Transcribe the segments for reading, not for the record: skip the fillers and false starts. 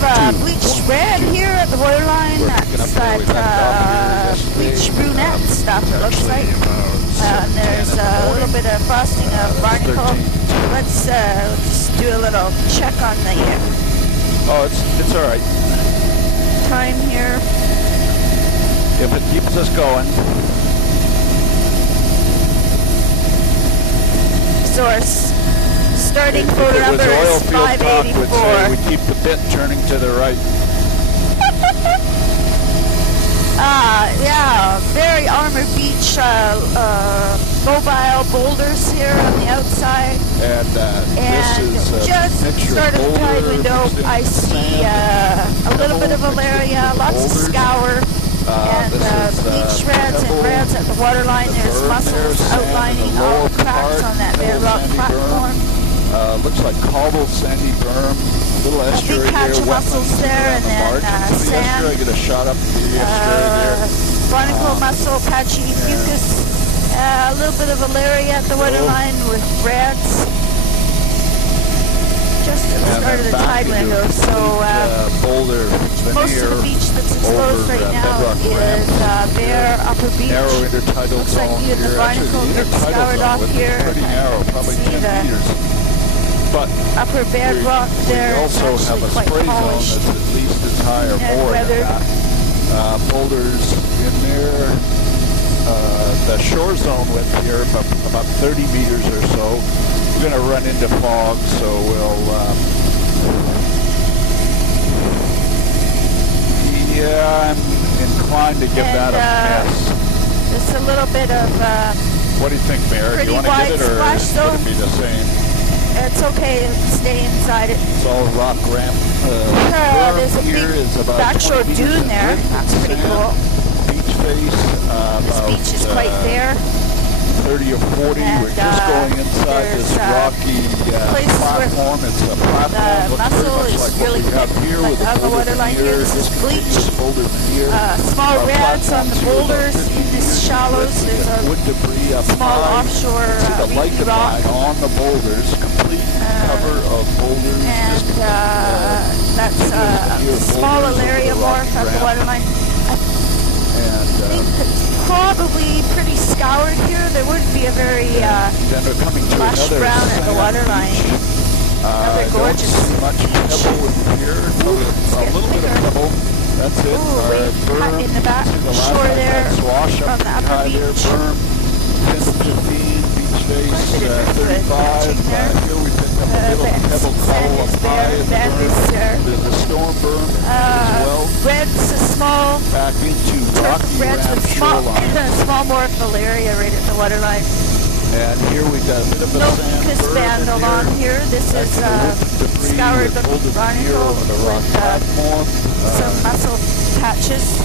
have bleached red here at the waterline. That's that bleached brunette stuff, it looks like. And there's a little bit of frosting of barnacle. Let's just do a little check on the it's all right. time here. If it keeps us going. Source. Starting photo number If it was is oil field talk, would say 584. we keep the bit turning to the right. Yeah, very Armour Beach, mobile boulders here on the outside. And this is just sort of the tide window, I see a little bit of Valeria, lots of scour, and bleach reds and reds at the waterline. There's mussels outlining all the cracks on that bare rock platform. Looks like cobbled sandy berm, little estuary big patch there, of mussels there, and then sand. I get a shot up the estuary there. Barnacle, mussel, patchy fucus, a little bit of Valeria at the waterline with reds. Just at the start of the tide window, so boulder most of the beach that's exposed right now is bare Upper Beach. Narrow intertidal looks like zone even the here. barnacle gets scoured off here. Pretty narrow, probably 10 meters. But upper bedrock there we also is have a quite spray polished. zone that's at least as high or more than that. Boulders in there. The shore zone width here about 30 meters or so. We're going to run into fog, so we'll yeah, I'm inclined to give that a miss. Just a little bit of what do you think, Mayor? Do you want to get it, or would it be the same? It's okay to stay inside it. It's all rock ramp. There's a big backshore dune there. That's pretty cool. Beach face. This beach is quite bare. 30 or 40. And, we're just going inside this rocky platform. It's a platform. The mussel is really thick, like on the waterline here. This is bleach. Small reds on the boulders in these shallows. There's a wood debris up small high. offshore the light rock on the boulders. Complete cover of boulders. And that's a small Alaria morph at the waterline. I think it's probably pretty scoured here. There wouldn't be a very lush brown at the waterline. Another gorgeous much pebble in here. A little bit of pebble. That's it. Wave cut in the back shore there from the upper beach. Berm, 10 to 15, beach face, 35. Here we picked up a little pebble cobble up high in the berm. There's a storm berm as well. Reds, a small back into rocky reds with small morph Valeria right at the waterline. And here we got a bit of a no sand mucus band along here. This is scoured barnacle with some mussel patches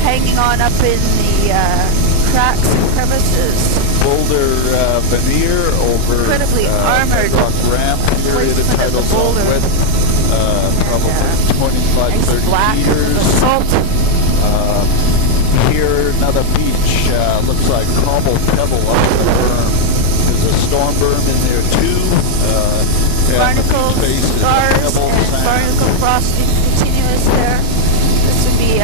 hanging on up in the cracks and crevices. Boulder veneer over incredibly armored rock ramp here at the tidal zone width, probably 25, 30 meters. Salt. Here another beach, looks like cobble pebble up the berm. There's a storm berm in there too. Barnacle scars and barnacle frosting continuous there. This would be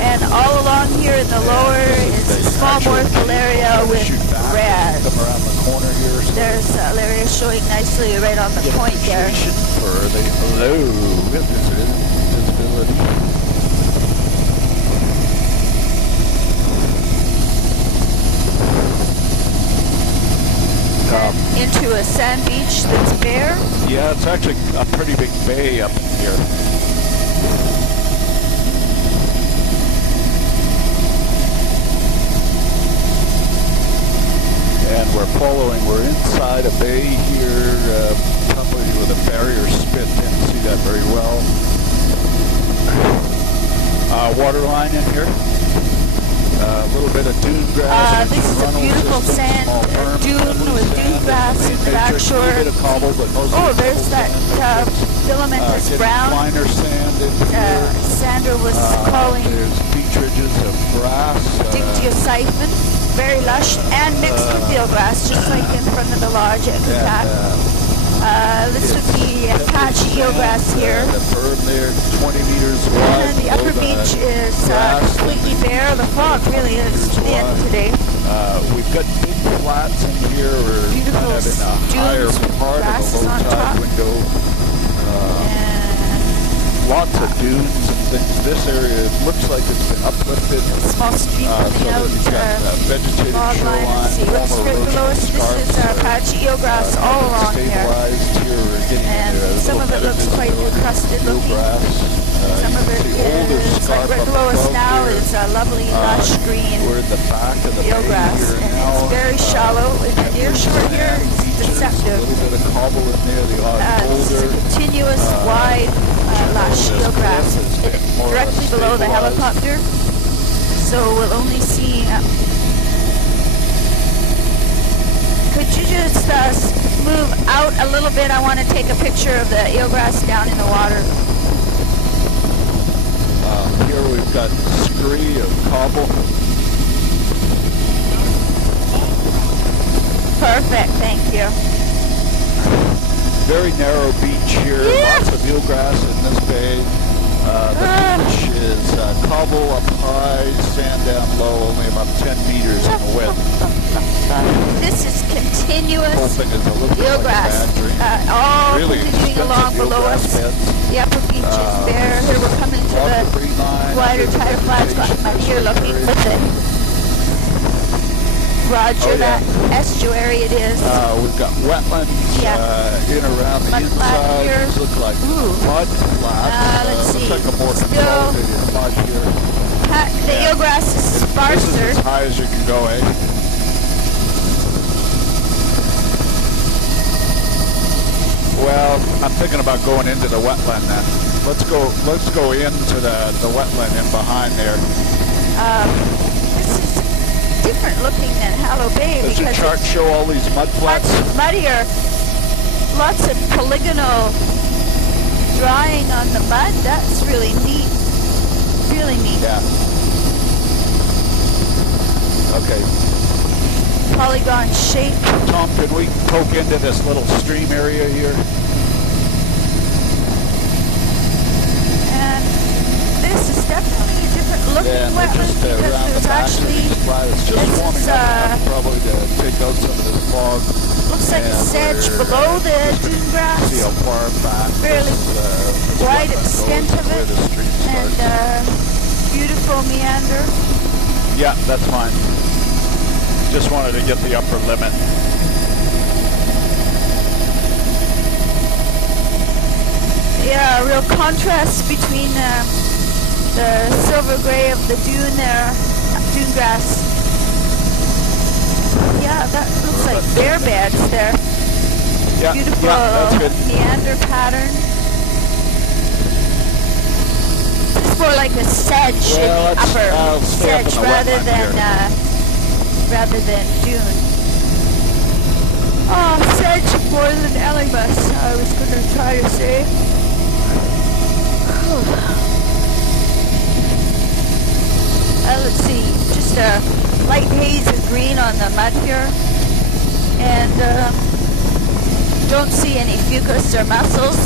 and all along here in the lower is a small morph Alaria with red. There's Alaria showing nicely right on the point there. For the low visibility. Into a sand beach that's bare. Yeah, it's actually a pretty big bay up here. And we're inside a bay here, probably with a barrier spit. Didn't see that very well. Water line in here. A little bit of dune grass. This is a beautiful sand dune with dune grass in the back shore. Oh, there's that filamentous brown. Finer sand in here. Sandra was calling. There's beach ridges of grass. Dictyosiphon, very lush and mixed with eelgrass, just like in front of the lodge at Kutak. This would be patch eelgrass here. The berm there, 20 meters wide. And the upper beach is completely bare. The fog really is thin today. We've got big flats in here. We're Beautiful kind of in a higher part of the low tide window. Lots of dunes and things. This area looks like it's been uplifted. Small stream coming out. Vegetated shoreline. See what's right below us. This is patch eelgrass all along here. And some of it looks quite encrusted looking. Some of it is, like right below us now, is a lovely lush green eelgrass. And it's very shallow. In the near shore here, it's deceptive. This is a continuous, wide, lush eelgrass directly below the helicopter. So we'll only see. Could you just move out a little bit? I want to take a picture of the eelgrass down in the water. Here we've got scree of cobble. Perfect, thank you. Very narrow beach here, lots of eelgrass in this bay. The beach is cobble up high, sand down low, only about 10 meters in width. This is continuous eelgrass, all really continuing along below us. The upper beach is bare. Here we're coming to the wider tidal flats. Got my ear looking with it. Roger, that estuary it is. We've got wetlands in around the inside. Here. These look like mud flats. Let's see. Looks like a more consolidated mud here. The eelgrass is sparser. This is as high as you can go, eh? Well, I'm thinking about going into the wetland then. Let's go into the wetland in behind there. This is different looking than Hallow Bay. Does your chart show all these mud flats? Much muddier. Lots of polygonal drawing on the mud. That's really neat. Really neat. Yeah. Okay. Polygon shape. Tom, could we poke into this little stream area here? And this is definitely a different looking wetland because there's actually probably to take out some of this fog. Looks like a sedge below the dune grass. See how far back. Fairly wide extent of it, and beautiful meander. Yeah, that's fine. Just wanted to get the upper limit. Yeah, a real contrast between the silver gray of the dune there, dune grass. Yeah, that looks like bear beds there. Yeah, beautiful that's good. meander pattern. It's more like a sedge in the upper sedge rather than dune. Oh, sedge more than Elymus, I was going to try to say. Let's see, just a light haze of green on the mud here. And don't see any fucus or mussels.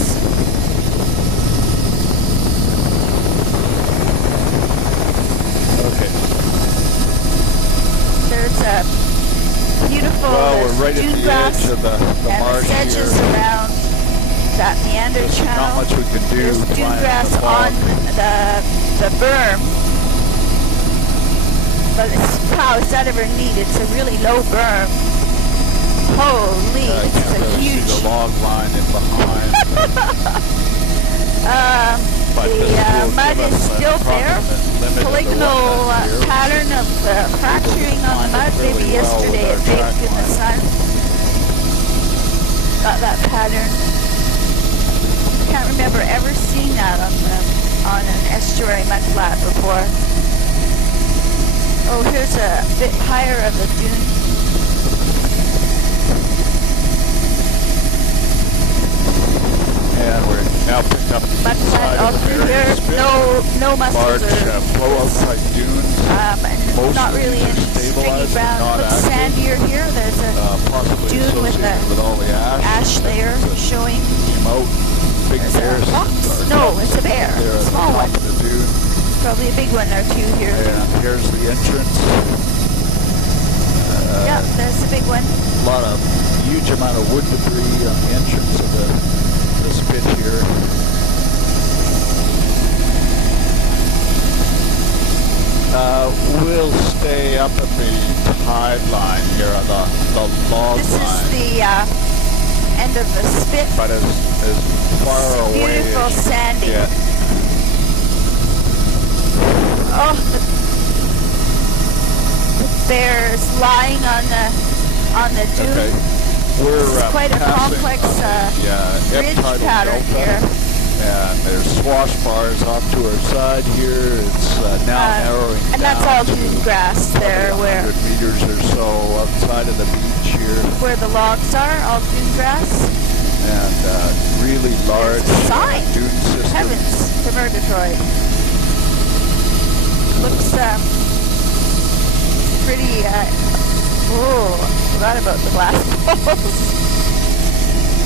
Okay. There's a beautiful dune grass of the and marsh the sedges here. Around that meander channel. Not much we can do. There's dune grass on the berm. But wow, is that ever neat? It's a really low berm. Holy, it's a huge. See the log line in behind. The mud is still there. Polygonal pattern of fracturing on the mud. Maybe yesterday it baked in the sun. Got that pattern. Can't remember ever seeing that on an estuary mud flat before. Oh, here's a bit higher of the dune. And we're now picked up the mud flat all through here. No mussels large blowout type dunes. And not really any stringy brown. Looks sandier here. There's a dune with all the ash layer Probably a big one or two here. And here's the entrance. Yeah, there's the big one. A lot of huge amount of wood debris on the entrance of the spit here. We'll stay up at the tide line here on the log line. This is the end of the spit. But as far away as beautiful sandy. Yeah. Oh, the bears lying on the dune. Okay. We're quite a complex ridge pattern here. And there's swash bars off to our side here. It's now narrowing down. And that's all dune grass there, where 100 meters or so outside of the beach here. Where the logs are, all dune grass. And really large dune system. Heavens to Murgatroyd. Looks pretty. Oh, forgot about the glass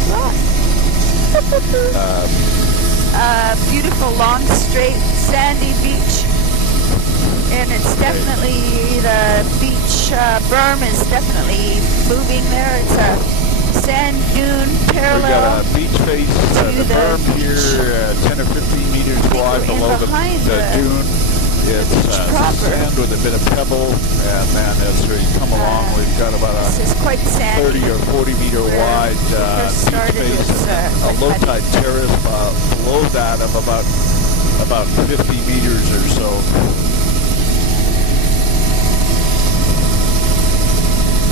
balls. Beautiful, long, straight, sandy beach, and it's definitely the beach berm is definitely moving there. It's a sand dune parallel. We got a beach face, the berm here, 10 or 15 meters wide below the dune. It's sand with a bit of pebble, and then as we come along, we've got about a 30 or 40 meter wide beach face, a low tide terrace below that of about 50 meters or so.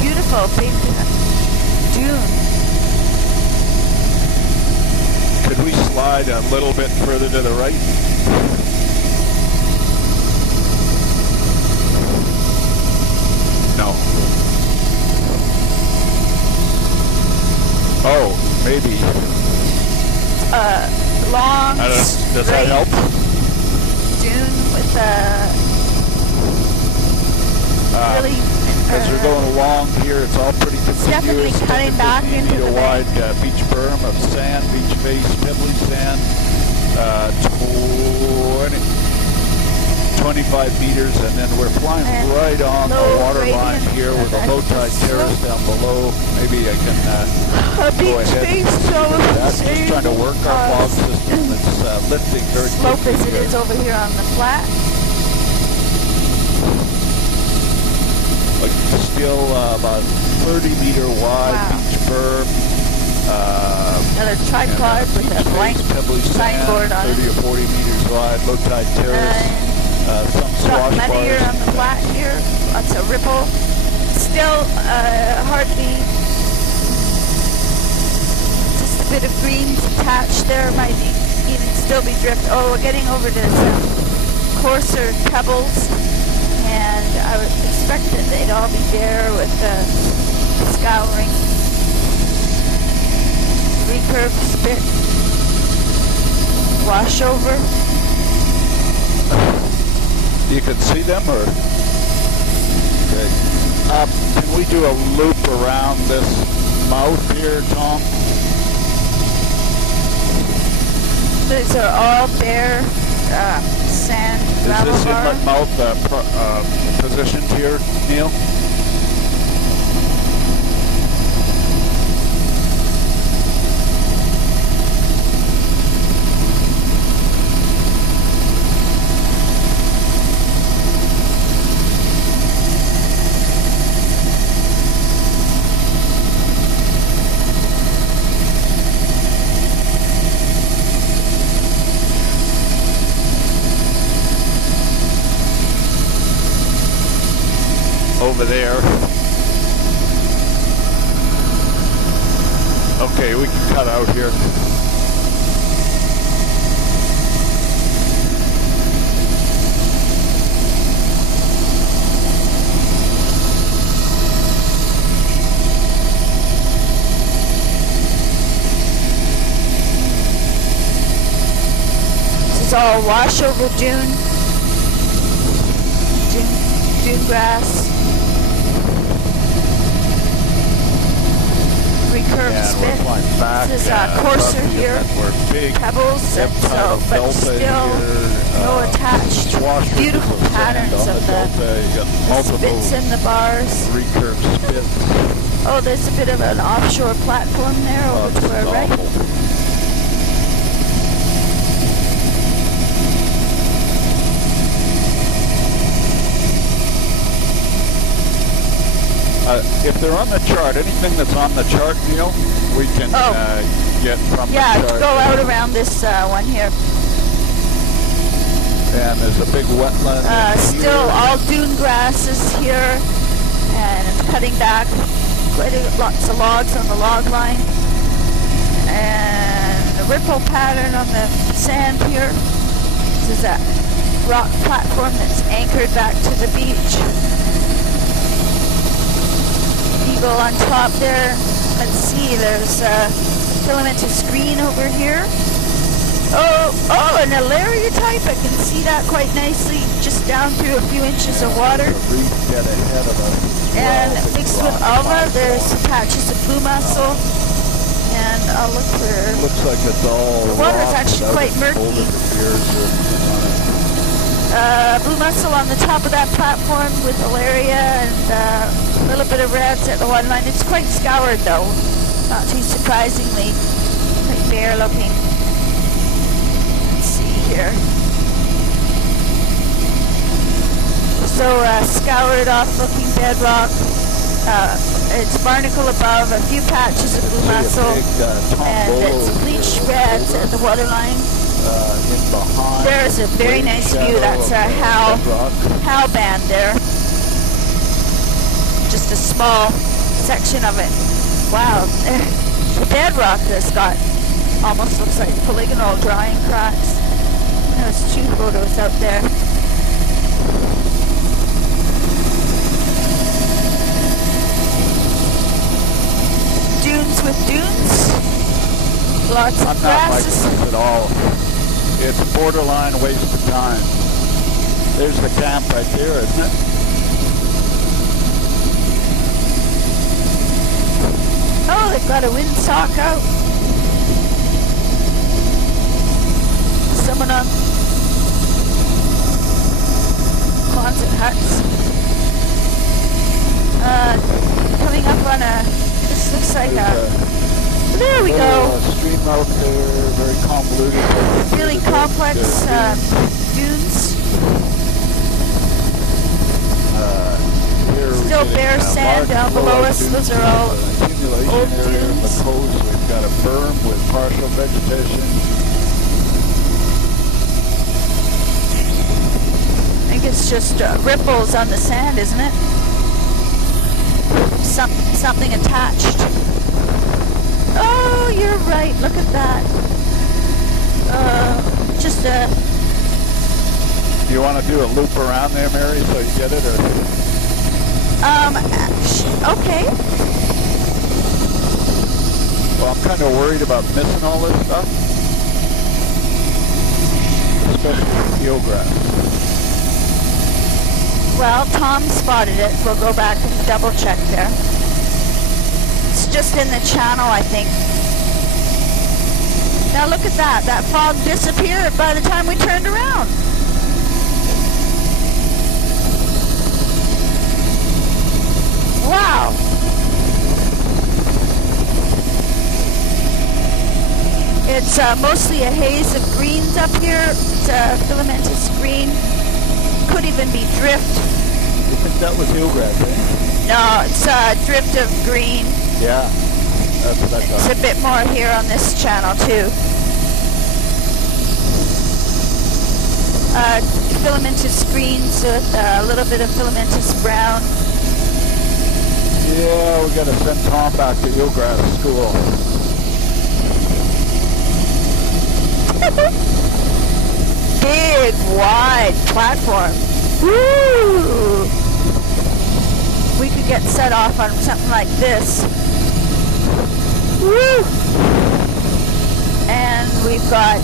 Beautiful big dune. Could we slide a little bit further to the right? No. Oh, maybe. Long, does that help? Dune with really. As we're going along here, it's all pretty continuous. Definitely cutting back into the wide beach berm of sand, beach face, pebbly sand. 25 meters, and then we're flying right on the water line here with a low tide terrace down below. Maybe I can go ahead. That's just trying to work our fog system. It's lifting very quickly. Slope as it is over here on the flat. Like still about 30 meter wide beach berm. Another tripod with a blank signboard on it. 30 or 40 meters wide, low tide terrace. Some swash muddier bars. on the flat here. Lots of ripple. Still hardly. Just a bit of green attached there. Might even still be drift. Oh, we're getting over to some coarser pebbles, and I would expect that they'd all be there with scouring. Recurved spit. Wash over. You can see them, or? Okay. Can we do a loop around this mouth here, Tom? These are all bare sand gravel Is this bar. inlet mouth positioned here, Neil? Over there. Okay, we can cut out here. This is all washover dune grass. Recurved spit. my back. This is coarser here. Pebbles, so, but still no attached. Beautiful patterns of the spits in the bars. Recurve spits. Oh, there's a bit of an offshore platform there over to our right. If they're on the chart, anything that's on the chart, Neil, we can get from the chart. Yeah, go out around this one here. And there's a big wetland. Still all dune grasses here, and cutting back lots of logs on the log line. And the ripple pattern on the sand here. This is a rock platform that's anchored back to the beach. Eagle on top there. Let's see, there's a filamentous green over here. Oh, an Alaria type. I can see that quite nicely, just down through a few inches of water. And mixed with alma, there's patches of blue mussel. And I'll look for... Looks like it's all... The water's actually quite murky. Blue mussel on the top of that platform with Alaria and a little bit of reds at the waterline. It's quite scoured though, not too surprisingly. Quite bare looking. Let's see here. So scoured off looking bedrock. It's barnacle above, a few patches of blue mussel, and it's bleached reds at the waterline. There's a very nice view. That's a Howe band there. Just a small section of it. Wow. The bedrock has got almost looks like polygonal drying cracks. There's 2 photos out there. Dunes with dunes. Lots of grasses. I'm not liking this at all. It's borderline waste of time. There's the camp right there, isn't it? Oh, they've got a windsock out. Someone on Quonset huts. Coming up on a, this looks like there we go. Stream out there, very convoluted. Really complex dunes. Still bare sand down below us. Those are all old dunes. We've got a berm with partial vegetation. I think it's just ripples on the sand, isn't it? Something attached. Oh, you're right. Look at that. Just a... Do you want to do a loop around there, Mary, so you get it, or...? Okay. Well, I'm kind of worried about missing all this stuff. Especially eelgrass. Well, Tom spotted it. We'll go back and double check there. It's just in the channel, I think. Now look at that. That fog disappeared by the time we turned around. Wow. It's mostly a haze of greens up here. It's a filamentous green. Could even be drift. You think that was eelgrass, eh? No, it's a drift of green. Yeah, that's what I thought. It's a bit more here on this channel too. Filamentous greens with a little bit of filamentous brown. Yeah, we got to send Tom back to eelgrass school. Big, wide platform. Woo! We could get set off on something like this. Woo! And we've got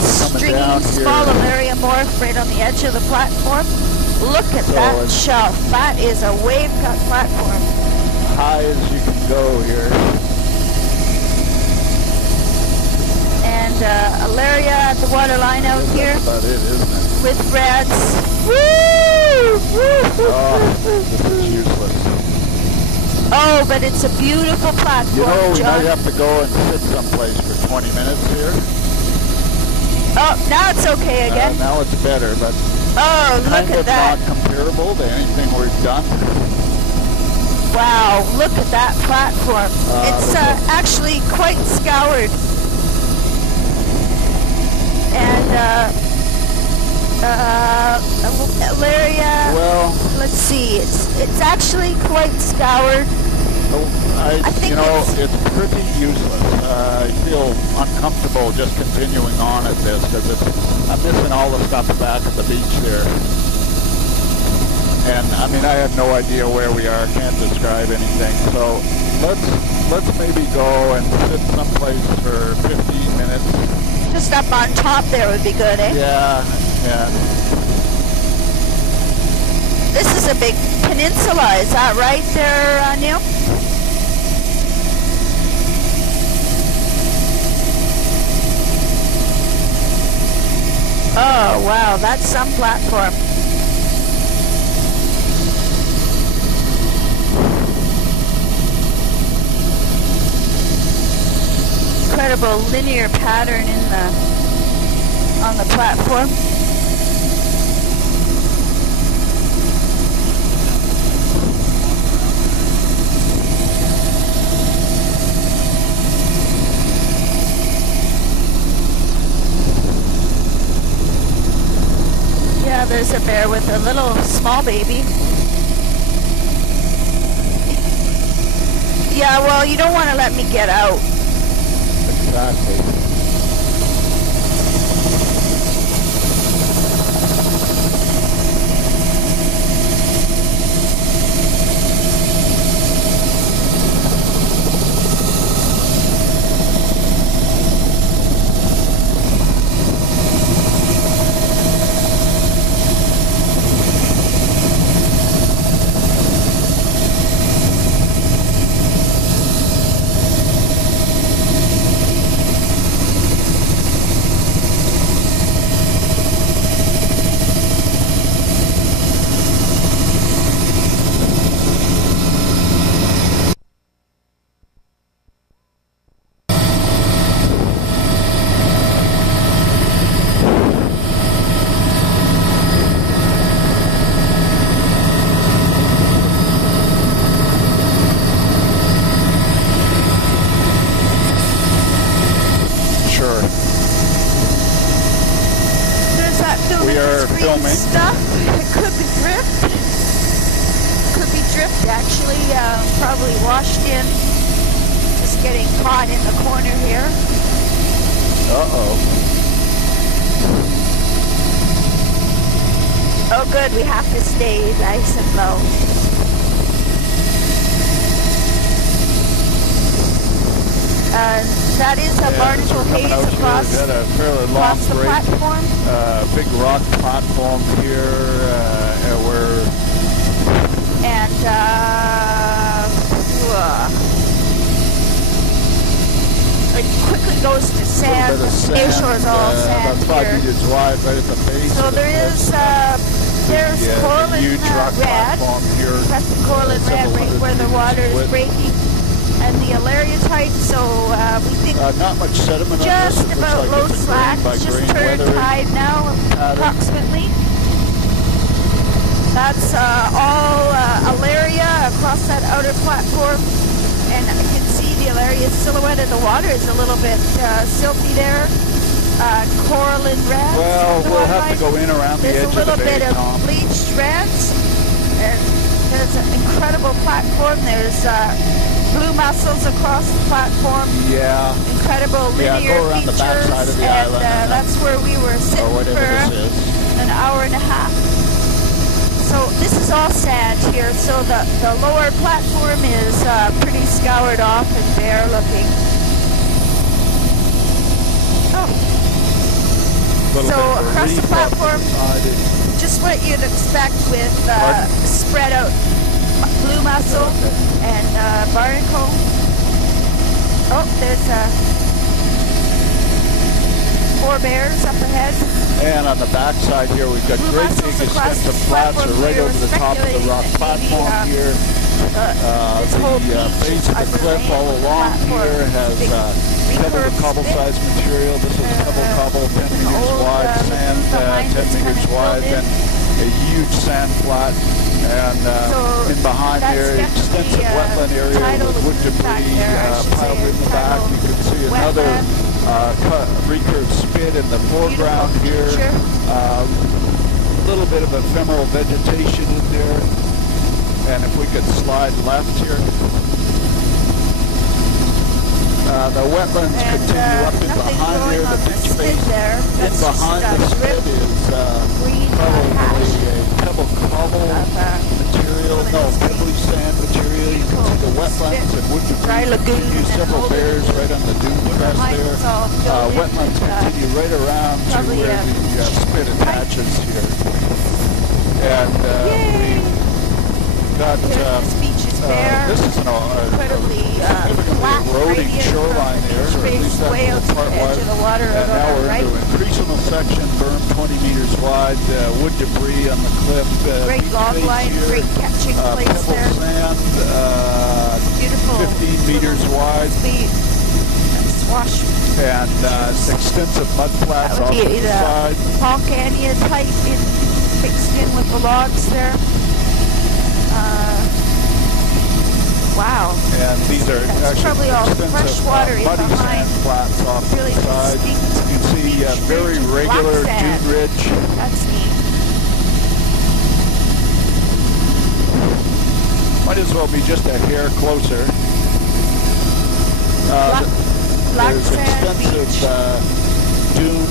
stringy small Alaria morph right on the edge of the platform. Look at that shelf. That is a wave cut platform. High as you can go here. Alaria at the water line out here. That's about it, isn't it? With reds. Woo! Oh, this is useless. Oh, but it's a beautiful platform, You know, we John. might have to go and sit someplace for 20 minutes here. Oh, now it's okay again. Now it's better, but Oh, look at that. not comparable to anything we've done. Wow, look at that platform. It's actually quite scoured. And Alaria, well, let's see, it's actually quite scoured. I think you know, it's pretty useless. I feel uncomfortable just continuing on at this because I'm missing all the stuff back at the beach there. And I mean, I have no idea where we are. Can't describe anything. So let's maybe go and sit someplace for 15 minutes. Just up on top there would be good, eh? Yeah. This is a big peninsula, is that right there, Neil? Oh, wow, that's some platform. Incredible linear pattern on the platform. Yeah, there's a bear with a little small baby. Yeah, well, you don't want to let me get out. Exactly. We are filming stuff. It could be drift. Could be drift actually. Probably washed in. Just getting caught in the corner here. Oh good, we have to stay nice and low. That is a barnacle haze across the platform. Big rock platform here, it quickly goes to sand. Nearshore is all sand about 5 meters wide, right at the base. So there's Coral and Red. That's the Coral and Red right where the water is breaking. And the Alaria type, so we think not much sediment just about low slack, just turn tide now, approximately. That's all Alaria across that outer platform, and you can see the Alaria silhouette of the water is a little bit silty there. Coral and Red. Well, we'll have to go in around the edge of the bay, Tom. There's a little bit of bleached reds, and there's an incredible platform. There's blue mussels across the platform. Yeah. Incredible linear go around features. The back side of the island, that's where we were sitting for an hour and a half. So this is all sand here. So the lower platform is pretty scoured off and bare looking. Oh. So across the platform, just what you'd expect with spread out blue mussel and barnacle. Oh, there's forebears up ahead. And on the back side here, we've got great big extensive flats right over the top of the rock platform here. The base of the cliff all along here has pebble to cobble size material. This is pebble cobble, 10 meters wide, sand 10 meters wide, then a huge sand flat. And in behind there, extensive wetland area with wood debris piled in the back. You can see another recurved spit in the foreground here. A little bit of ephemeral vegetation in there. And if we could slide left here. The wetlands continue up in behind there. The beach base in behind the spit is probably a pebble cobble material. No, pebbly sand material. You can see the wetlands and wood debris. Continue several bears right on the dune crest there. Wetlands continue right around to where the spit attaches here. And we got this is an incredibly eroding shoreline there, or at least that's the part wide. And now we're into an increasable section, berm 20 meters wide, wood debris on the cliff, great log line, great catching place there. Sand, beautiful 15 meters wide. Swash. And extensive mud flats off to the side. Honkania type mixed in with the logs there. Wow. And these are actually probably all fresh water in muddy behind. Sand flats off really to the side. You can see very regular dune ridge. That's neat. Might as well be just a hair closer. Black there's sand extensive dune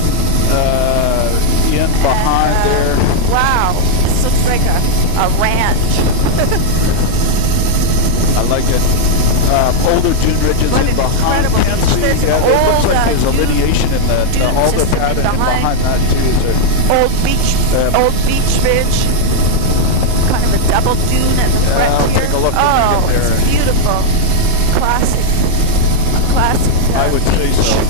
in behind there. Wow. This looks like a ranch. I like it. Older dune ridges in behind. It looks like there's a lineation in the alder pattern in behind that too. Old beach ridge. Kind of a double dune at the front here. Take a look it's beautiful. Classic. A classic I would say so.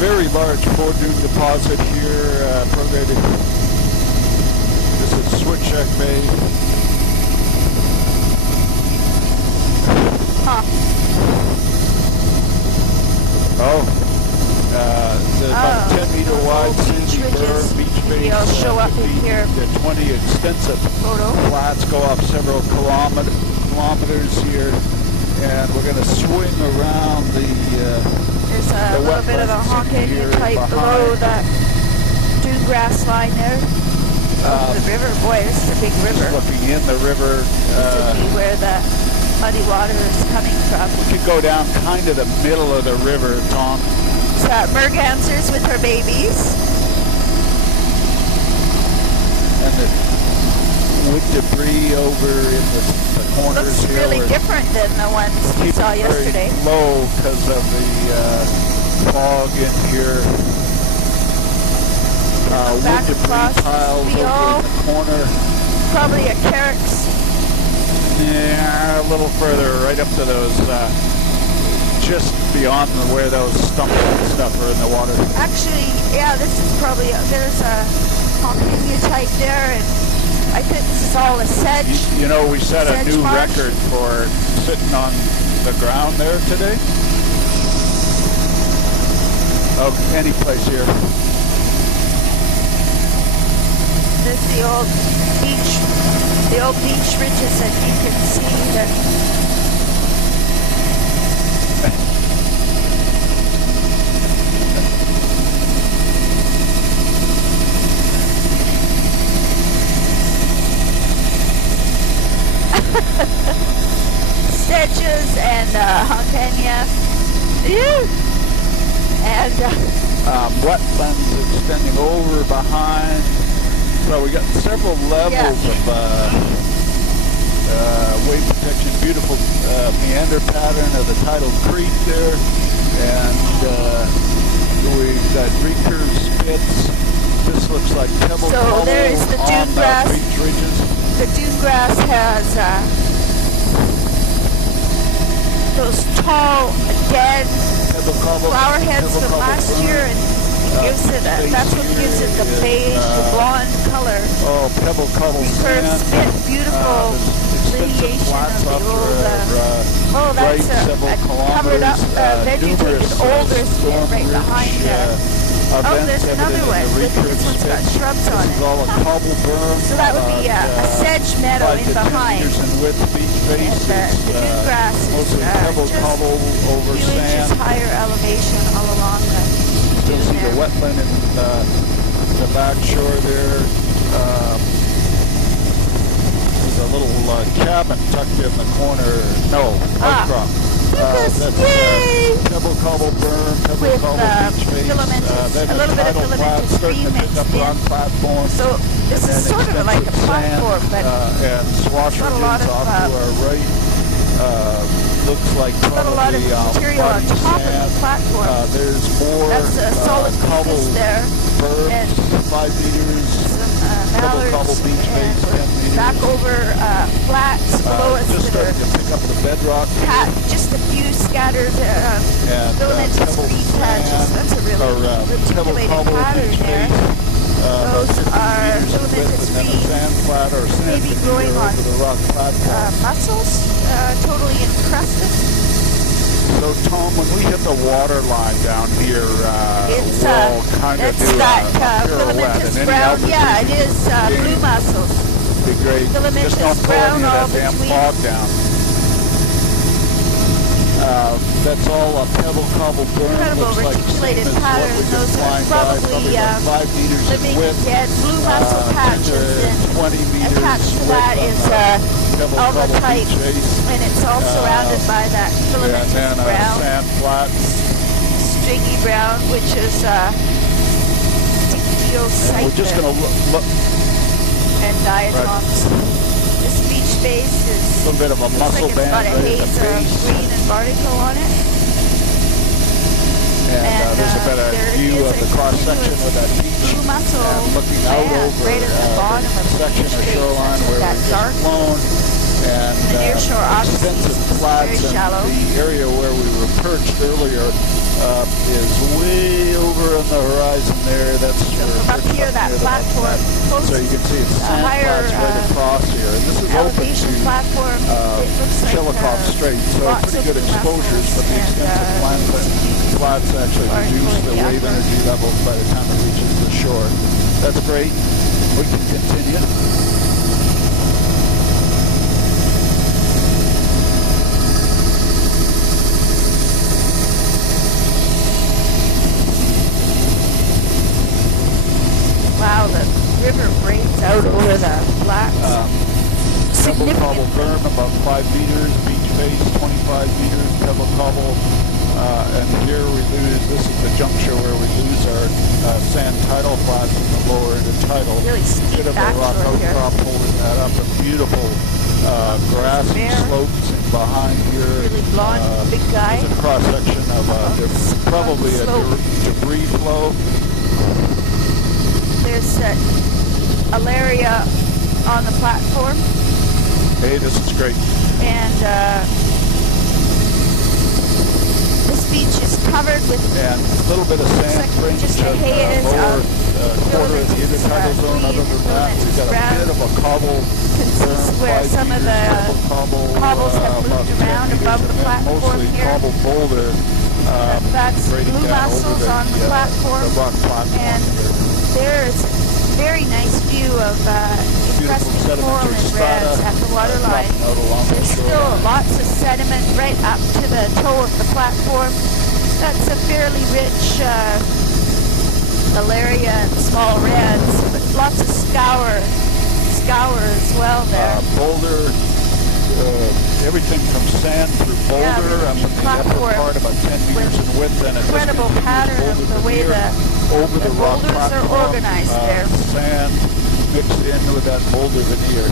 Very large four-dune deposit here. Prograded. This is Switchback Bay. About 10 meter wide sandy berm, beach base, will show up in here. The 20 extensive flats go up several kilometers here, and we're going to swing around there's a little bit of a Honkania type below that dune grass line there. The river, boy, this is a big river. Looking in the river. This would be where the muddy water is coming from. We could go down kind of the middle of the river, Tom. Mergansers with her babies. And the wood debris over in the corners looks here. Looks really different than the ones we saw yesterday. Very low because of the fog in here. Wood debris piles over in the corner. Probably a Carrick's. Yeah, a little further, right up to those, just beyond where those stumps and stuff are in the water. Actually, yeah, this is probably, there's a Honkania type there, and I think this is all a sedge. You know, we set a new marsh. record for sitting on the ground there today. Of any place here. There's the old beach ridges that you can see that. Sedges and Honkania. And wetlands extending over behind. So we got several levels of wave protection. Beautiful meander pattern of the tidal creek there, and we've got recurved spits. This looks like pebble so there is the dune grass. Beach ridges. The dune grass has those tall, dead flower heads from last year, and gives it that's what gives it the beige, the blonde color. Oh, pebble cobble sand. Beautiful lineation of the old. That's a covered up vegetated older spit right behind there. There's another one. This one's got shrubs on it. So that would be a sedge meadow in behind. And the new grass is just a few inches higher elevation all along the Still see the wetland in the back shore there. There's a little cabin tucked in the corner. No, outcrop. That's pebble cobble berm, pebble cobble beach face. A little bit of filamentous stream mixed in. So this is sort of like a platform, but and Swasher Dunes off to our right. Looks like probably a lot of material on top of the platform. There's more that's a solid cobble there. Berms, 5 meters. Some mallards and back over flats below us just that starting to pick up the bedrock. Just a few scattered filamentous green patches. That's a really reticulated pattern there. Those are filamentous greens, maybe growing on mussels, totally encrusted. So Tom, when we hit the water line down here, we'll kind of do that filamentous brown. Yeah, it is blue mussels. Be great. Filamentous just don't pull brown any of all that damn between. fog down. That's all a pebble cobble berm. Incredible reticulated pattern. Those are probably 5 meters living in width. dead blue mussel patches, and 20 meters attached to that is ulva-type, and it's all surrounded by that filamentous brown, sand flats, stringy brown, which is Dictyocyte. We're just going to look. And diatoms. Right. This beach face is a little bit of a mussel band. Got a haze of green and barnacle on it. And there's a better view of the cross section of that beach. Blue mussel looking out over right at the bottom of the section of shoreline where we've just flown. And the nearshore extensive flats, and the area where we were perched earlier is way over on the horizon there. That's from up here, that platform. So you can see it's sand flats right across here. And this is open to platform. Chillicothe Strait, so pretty good exposures, but the extensive flats actually reduce the wave energy levels by the time it reaches the shore. That's great. We can continue. Wow, the river breaks out over the flats. Pebble cobble berm, about 5 meters, beach face, 25 meters, pebble cobble. And here we lose, this is the juncture where we lose our sand tidal flats in the lower end of tidal. Really steep bit of a rock outcrop holding that up, and beautiful grassy slopes in behind here. Really blonde, big guy. It's a cross section of probably a debris flow. There's Alaria on the platform. Hey, this is great. And this beach is covered with a little bit of sand fringe just a haze lower quarter of the intertidal zone. Other than that, we've got a bit of a cobble where some of the cobbles have moved around above the platform mostly here. Cobble boulder. That's blue mussels on the platform. The rock platform. And there's a very nice view of encrusted coral and reds at the waterline. There's still lots of sediment right up to the toe of the platform. That's a fairly rich Alaria and small reds, but lots of scour as well there. Boulder, everything from sand through boulder up in the upper part, about 10 meters in width, and incredible pattern of the way over the rock boulders platform, are organized there. Sand mixed in with that boulder veneer.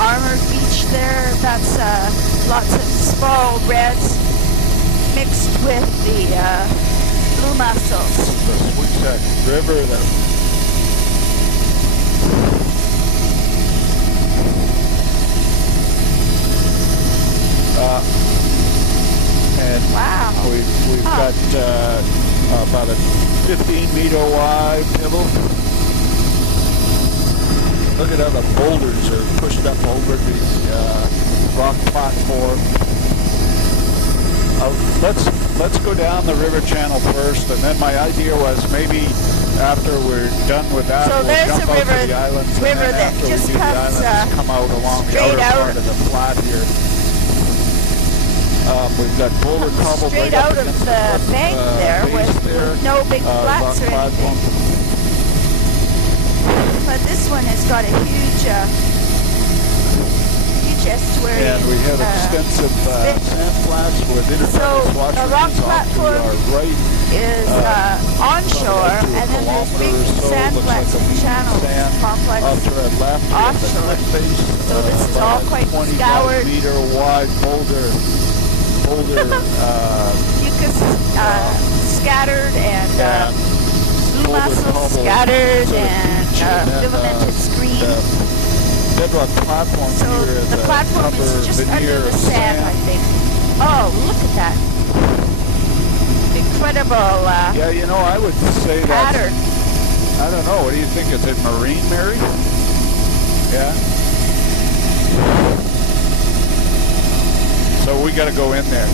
Armored beach there, that's lots of small reds mixed with the blue mussels. The Swiftsack River that and wow. We've got about a 15-meter wide pebble. Look at how the boulders are pushed up over the rock platform. Let's go down the river channel first, and then my idea was maybe after we're done with that, so we'll there's jump a river, out to the islands, and then that after just we do comes the islands, come out along the outer part of the flat here. We've got boulder cobble straight right out up of against the bank there with no big flats or anything. But this one has got a huge estuary. And we have extensive sand flats with interface washes. So the rock platform is onshore, and then there's big sand flats and channel complex offshore. So this is all quite scoured. 25-meter wide boulder mucus scattered and blue mussels scattered and filamented screen. Bedrock platform so here is the platform is just under the sand, I think. Oh, look at that. Incredible yeah, you know, I would say pattern. I don't know, what do you think? Is it marine, Mary? Yeah? So we got to go in there.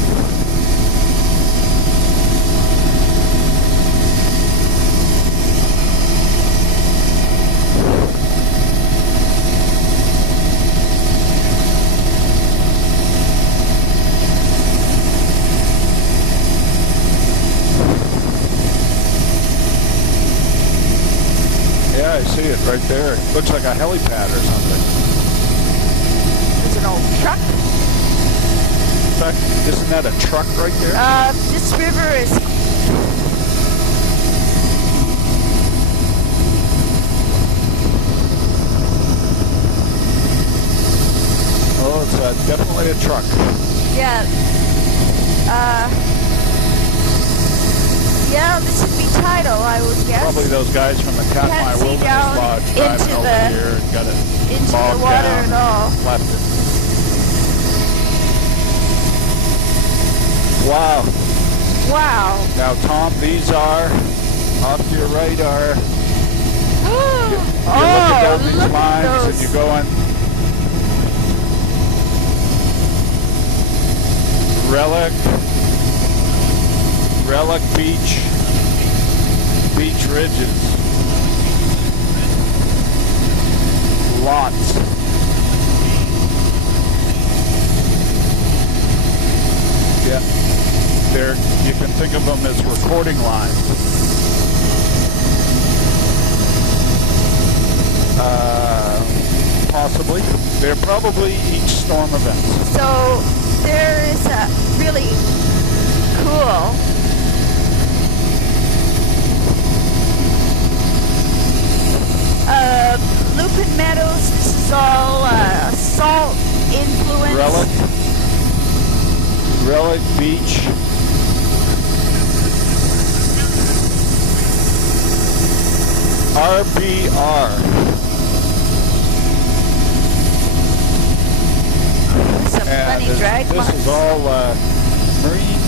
Yeah, I see it right there. Looks like a helipad or something. There's an old truck. Isn't that a truck right there? This river is... Oh, it's definitely a truck. Yeah. Yeah, this would be tidal, I would guess. Probably those guys from the Katmai Wilderness Lodge driving over here and got it into the water down and all. Left it. Wow. Wow. Now, Tom, these are, off to your right are, you look at these lines and you go on Relic Beach ridges. Lots. Yeah. There, you can think of them as recording lines. Possibly. They're probably each storm events. So there is a really cool Lupin Meadows. This is all salt influence. Relic Beach. RBR. Some funny drag marks. This is all marine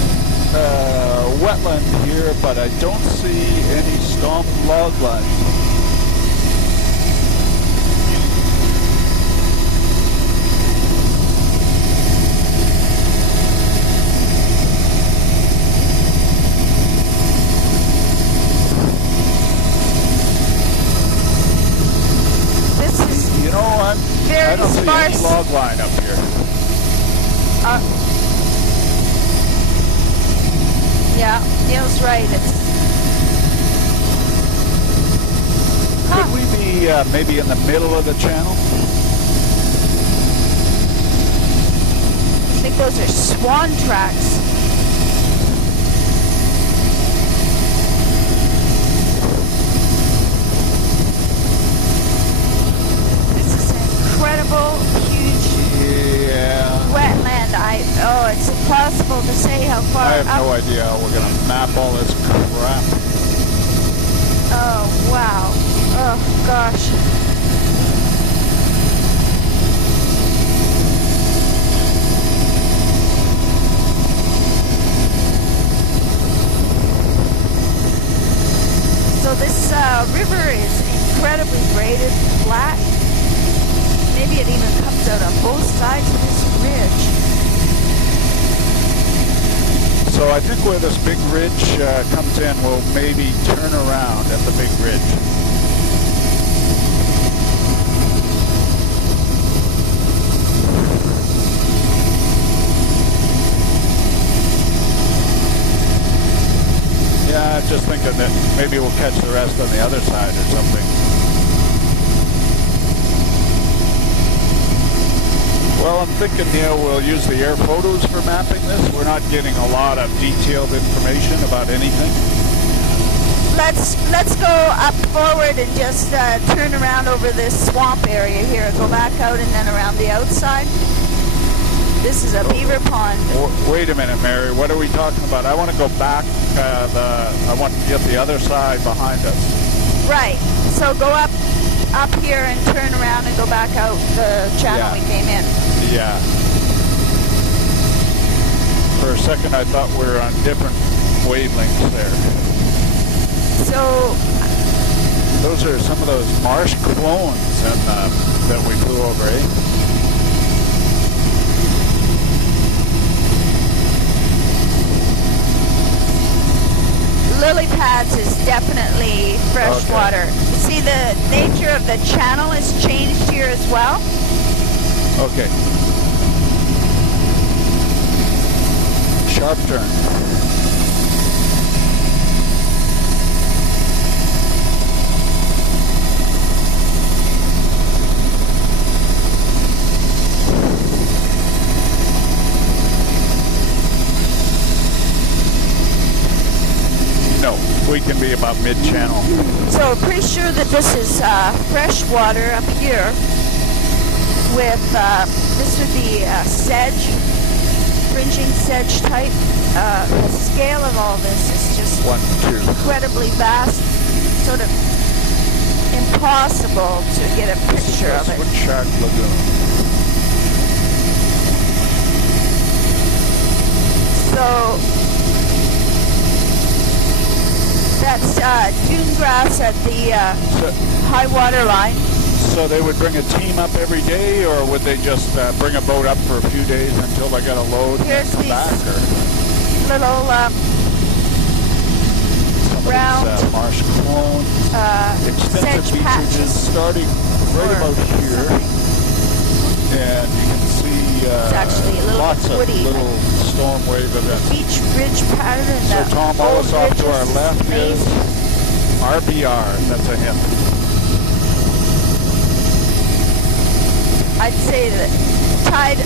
wetland here, but I don't see any stomped log lines. I don't see any log line up here. Yeah, Neil's right. Could we be maybe in the middle of the channel? I think those are swan tracks. Huge wetland. It's impossible to say how far I have up. no idea how we're going to map all this crap. Oh, wow. Oh, gosh. river is incredibly braided, flat. Maybe it even comes out on both sides of this ridge. So I think where this big ridge comes in, we'll maybe turn around at the big ridge. Yeah, I'm just thinking that maybe we'll catch the rest on the other side or something. Well, I'm thinking, Neil, we'll use the air photos for mapping this. We're not getting a lot of detailed information about anything. Let's go up forward and just turn around over this swamp area here. Go back out and then around the outside. This is a beaver pond. Wait a minute, Mary. What are we talking about? I want to go back. I want to get the other side behind us. Right. So go up here and turn around and go back out the channel we came in. Yeah. For a second, I thought we were on different wavelengths there. So those are some of those marsh clones that we flew over, eh? Lily pads is definitely fresh water. You see the nature of the channel has changed here as well. Okay. Sharp turn. We can be about mid-channel. So pretty sure that this is fresh water up here with, this would be sedge, fringing sedge type. The scale of all this is just incredibly vast, sort of impossible to get a picture of it. Shark Lagoon. So that's dune grass at the high water line. So they would bring a team up every day, or would they just bring a boat up for a few days until they got a load and then come back? Or little round marsh clone, extensive beaches starting right about here, and you can see lots of little storm wave events. Beach ridge pattern. So Tom Wallace off to our left is RBR. That's a hint. I'd say that tide.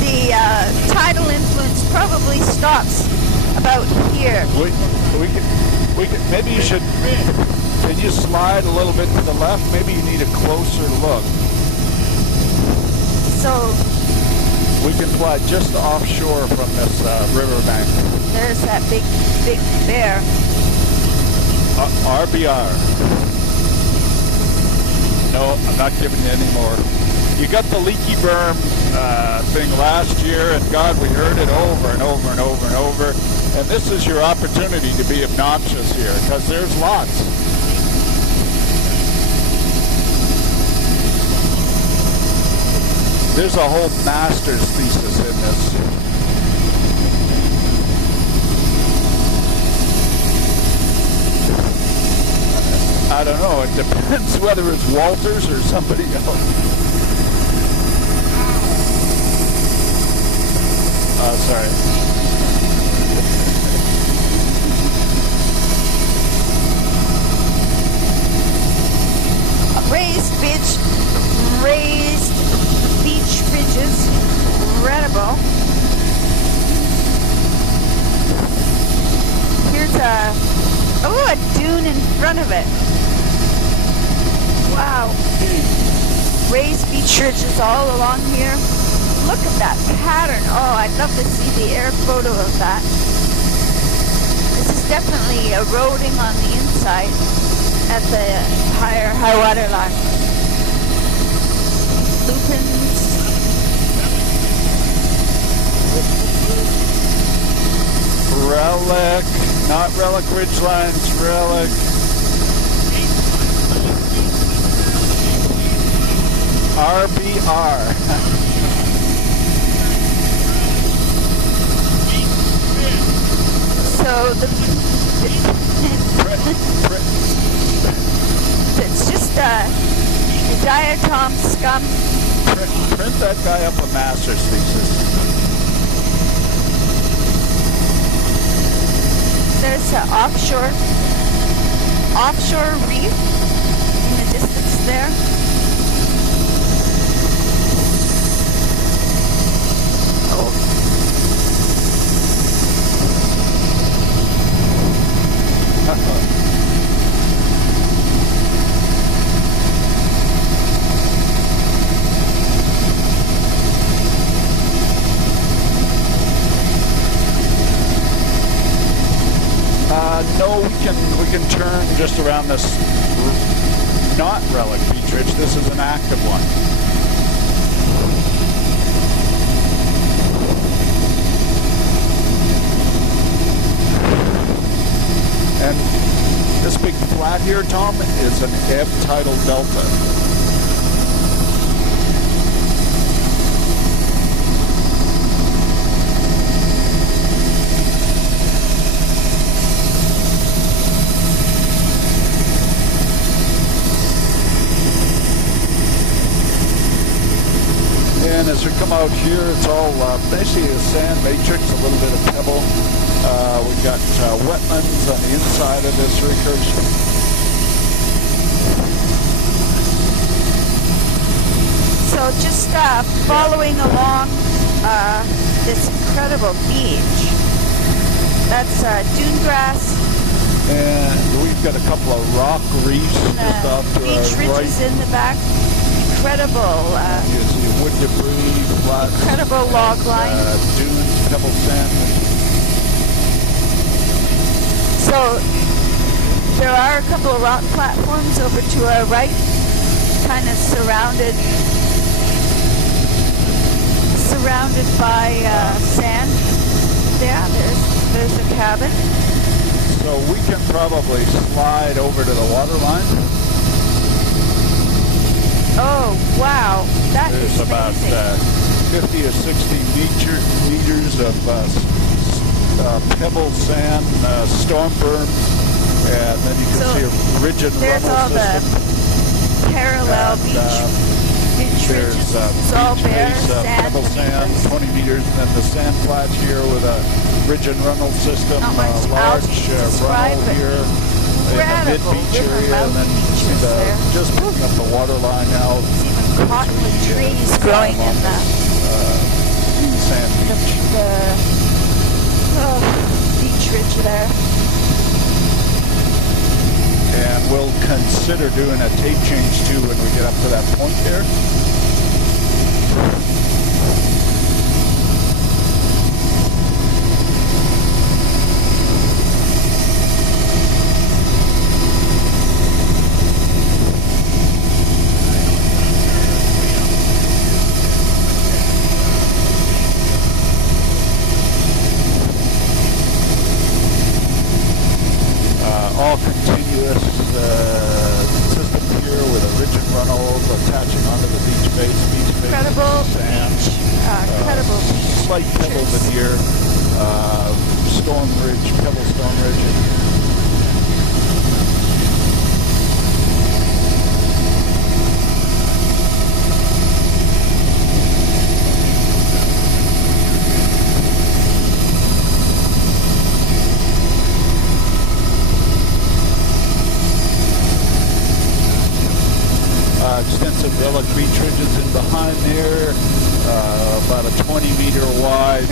The tidal influence probably stops about here. We can. Maybe you should. Can you slide a little bit to the left? Maybe you need a closer look. So we can fly just offshore from this riverbank. There's that big bear. RBR. No, I'm not giving you any more. You got the leaky berm thing last year, and God, we heard it over and over and over and over. And this is your opportunity to be obnoxious here, because there's lots. There's a whole master's thesis in this. I don't know. It depends whether it's Walters or somebody else. Oh, sorry. Raised beach ridges, incredible. Here's a dune in front of it. Wow. Raised beach ridges all along here. Look at that pattern. Oh, I'd love to see the air photo of that. This is definitely eroding on the inside at the high water line. Lupins. Relic, not Relic Ridgelines, Relic. RBR. So it's just the diatom scum. Print that guy up a master's thesis. There's an offshore reef in the distance there. No, we can turn just around this not Relic Beach Ridge. This is an active one. And this big flat here, Tom, is an ebb tidal delta. And as we come out here, it's all basically a sand matrix, a little bit of pebble. We've got wetlands on the inside of this recursion. So just following along this incredible beach. That's dune grass. And we've got a couple of rock reefs just off to beach our ridges right. in the back. Incredible. You see wood debris, flats, incredible log line. Dunes, pebble sand. So there are a couple of rock platforms over to our right, kind of surrounded by sand. Yeah, there's a cabin. So we can probably slide over to the water line. Oh, wow. That There's is about 50 or 60 meters of pebble sand, storm berm, and then you can see a ridge and there's runnel all system. The parallel beach ridges. It's all bare sand. Pebble sand, 20 meters, and then the sand flats here with a ridge and runnel system, large runnel here. In the mid-beach area, and then you can see just picking up the water line out. It's even cottonwood trees growing in the sand beach. The beach ridge there. And we'll consider doing a tape change too when we get up to that point there. All continuous system here with a ridge and runnels attaching onto the beach face. Incredible sand, beach. Incredible beach. Slight pebble veneer, storm ridge, pebble storm ridge. Extensive relic beach ridges in behind there, about a 20-meter wide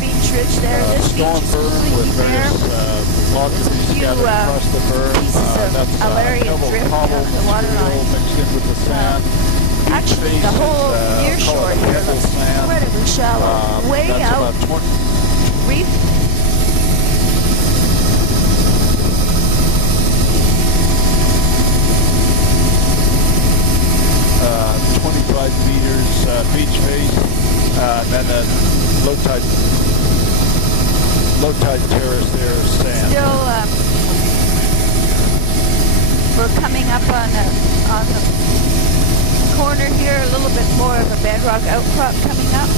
beach ridge there. This storm berm with various log debris scattered across the berm. That's pebble cobble material mixed in with the sand. Actually, the whole near shore here looks incredibly shallow. Way out reef. 25 meters beach face, and then a low tide low tide terrace there of sand. Still, we're coming up on the corner here, a little bit more of a bedrock outcrop coming up.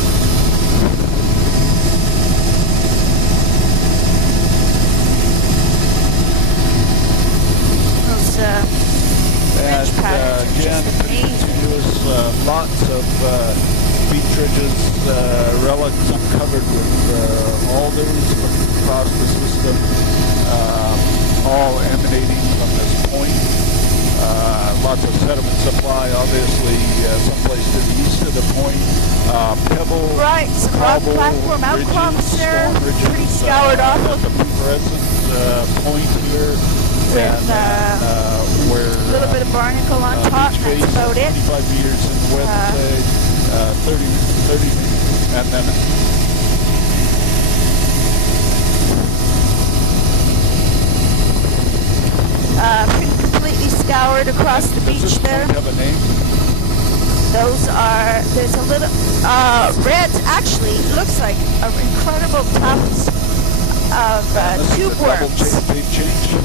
Those ridge patterns are again, just amazing. continuous, lots of beach ridges, relics uncovered with alders across the system, all emanating from this point. Lots of sediment supply, obviously, someplace to the east of the point. Pebble, right, some rock platform outcrops there, pretty scoured off of the fluorescent point here. With where a little bit of barnacle on top, and that's about it. 25 meters in width, 30, and then pretty completely scoured across the beach there. Does this point have a name? Those are, there's a little, red, actually, looks like incredible tufts of tube worms. Big change.